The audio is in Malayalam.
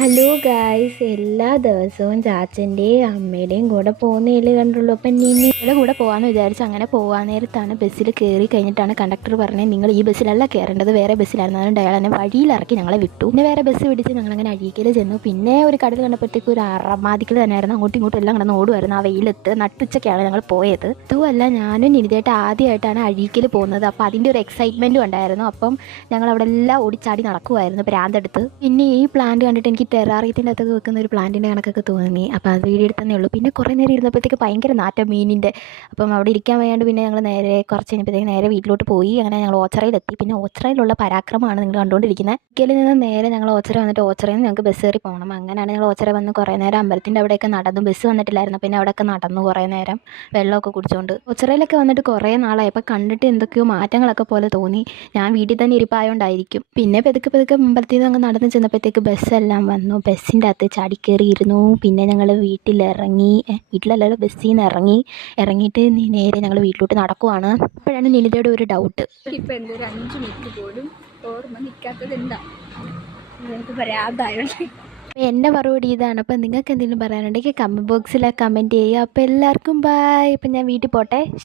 ഹലോ ഗായ്സ്, എല്ലാ ദിവസവും ചാച്ചൻ്റെയും അമ്മയുടെയും കൂടെ പോകുന്നതല്ലേ കണ്ടുള്ളൂ. അപ്പം നിന്നിയുടെ കൂടെ പോകാമെന്ന് വിചാരിച്ചു. അങ്ങനെ പോകാൻ നേരത്താണ് ബസ്സിൽ കയറി കഴിഞ്ഞിട്ടാണ് കണ്ടക്ടർ പറഞ്ഞത്, നിങ്ങൾ ഈ ബസ്സിലല്ല കയറേണ്ടത്, വേറെ ബസ്സിലായിരുന്നു. അതുകൊണ്ട് അയാൾ എന്നെ വഴിയിലിറക്കി ഞങ്ങളെ വിട്ടു. പിന്നെ വേറെ ബസ് പിടിച്ച് ഞങ്ങളങ്ങനെ അഴീക്കൽ ചെന്നു. പിന്നെ ഒരു കടൽ കണ്ടപ്പോഴത്തേക്ക് ഒരു അറമാദിക്കൽ തന്നെയായിരുന്നു. അങ്ങോട്ടും ഇങ്ങോട്ടും എല്ലാം കിടന്ന് ഓടുമായിരുന്നു. ആ വെയിലത്ത് നട്ടുച്ചയ്ക്കാണ് ഞങ്ങൾ പോയത്. അതുമല്ല, ഞാനും നിനിതയായിട്ട് ആദ്യമായിട്ടാണ് അഴീക്കൽ പോകുന്നത്. അപ്പോൾ അതിൻ്റെ ഒരു എക്സൈറ്റ്മെൻറ്റും ഉണ്ടായിരുന്നു. അപ്പം ഞങ്ങൾ അവിടെ എല്ലാം ഓടിച്ചാടി നടക്കുമായിരുന്നു ഭ്രാന്തെടുത്ത്. പിന്നെ ഈ പ്ലാന്റ് കണ്ടിട്ട് എനിക്ക് ടെറാറിയത്തിൻ്റെ അകത്തൊക്കെ വെക്കുന്ന ഒരു പ്ലാന്റിൻ്റെ കണക്കൊക്കെ തോന്നി. അപ്പോൾ അത് വീഡിയോ എടുത്തതേ ഉള്ളൂ. പിന്നെ കുറേ നേരം ഇരുന്നപ്പോഴത്തേക്ക് ഭയങ്കര നാറ്റം മീനിൻ്റെ. അപ്പം അവിടെ ഇരിക്കാൻ വയ്യാണ്ട് പിന്നെ ഞങ്ങൾ നേരെ കുറച്ച് കഴിഞ്ഞപ്പോഴത്തേക്ക് നേരെ വീട്ടിലോട്ട് പോയി. അങ്ങനെ ഞങ്ങൾ ഓച്ചിറയിലെത്തി. പിന്നെ ഓച്ചിറയിലുള്ള പരാക്രമമാണ് നിങ്ങൾ കണ്ടുകൊണ്ടിരിക്കുന്നത്. ഒരിക്കലും നിന്ന് നേരെ ഞങ്ങൾ ഓച്ചിറ വന്നിട്ട് ഓച്ചിറയിൽ നിന്ന് ഞങ്ങൾക്ക് ബസ് കയറി പോകണം. അങ്ങനെയാണ് ഞങ്ങൾ ഓച്ചിറ വന്ന് കുറേ നേരം അമ്പലത്തിൻ്റെ അവിടെയൊക്കെ നടന്നു. ബസ് വന്നിട്ടില്ലായിരുന്നു. പിന്നെ അവിടെയൊക്കെ നടന്നു കുറേ നേരം വെള്ളമൊക്കെ കുടിച്ചുകൊണ്ട്. ഓച്ചിറയിലൊക്കെ വന്നിട്ട് കുറേ നാളായി. അപ്പോൾ കണ്ടിട്ട് എന്തൊക്കെയോ മാറ്റങ്ങളൊക്കെ പോലെ തോന്നി. ഞാൻ വീട്ടിൽ തന്നെ ഇരിപ്പായോണ്ടായിരിക്കും. പിന്നെ പതുക്കെ പതുക്കെ അമ്പലത്തിൽ നിന്ന് അങ്ങ് നടന്ന് ചെന്നപ്പോഴത്തേക്ക് ബസ്സെല്ലാം വന്നു. ബസ്സിൻ്റെ അകത്ത് ചാടിക്കയറിയിരുന്നു. പിന്നെ ഞങ്ങൾ വീട്ടിലിറങ്ങി, വീട്ടിലല്ലല്ലോ ബസ്സിൽ നിന്ന് ഇറങ്ങിയിട്ട് നേരെ ഞങ്ങൾ വീട്ടിലോട്ട് നടക്കുവാണ്. അപ്പോഴാണ് നിനിതയുടെ ഒരു ഡൗട്ട്, ഇപ്പം എന്തൊരു 5 മിനിറ്റ് പോലും ഓർമ്മ നിൽക്കാത്തത് എന്താ? നിങ്ങൾക്ക് പറയാതായോ? എൻ്റെ മറുപടി ഇതാണ്. അപ്പം നിങ്ങൾക്ക് എന്തെങ്കിലും പറയാനുണ്ടെങ്കിൽ കമൻറ്റ് ബോക്സിൽ കമൻറ്റ് ചെയ്യുക. അപ്പോൾ എല്ലാവർക്കും ബൈ. ഇപ്പം ഞാൻ വീട്ടിൽ പോട്ടെ.